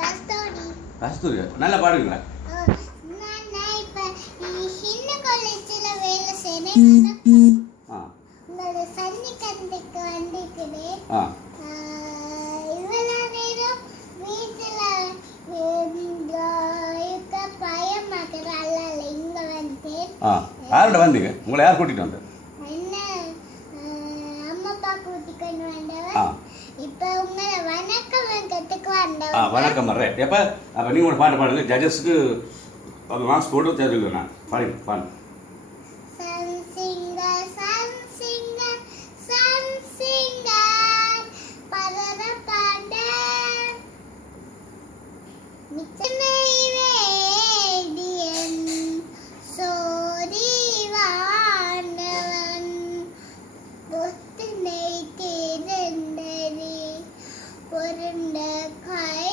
கஸ்தூரி. கஸ்தூரி நல்லா பாடுவீங்களா? நான் இப்ப ஹிந்து காலேஜ்ல வேலை செய்றேன். உங்களோட சன்னிகந்துக்கு வந்திருக்கிறேன். இவ்வளவு நேரம் வீட்டுல இருக்க பயமாக்குறாள். இங்க வந்தேன். யாரோட வந்தீங்க? உங்களை யார் கூட்டிட்டு வந்தார்? என்ன அம்மா அப்பா கூட்டிக்கொண்டு வந்தவர். இப்ப உங்களை வணக்கம் கத்துக்கு வந்தவர். வணக்கம் ரைட். எப்போ அப்போ நீங்கள் ஒரு பாட்டு பாடுங்க. ஜட்ஜஸ்க்கு அது மார்க்ஸ் போட்டு தெரிஞ்சுக்கிறேன். நான் பாடுங்க பாடுங்க. பொருண்ட கை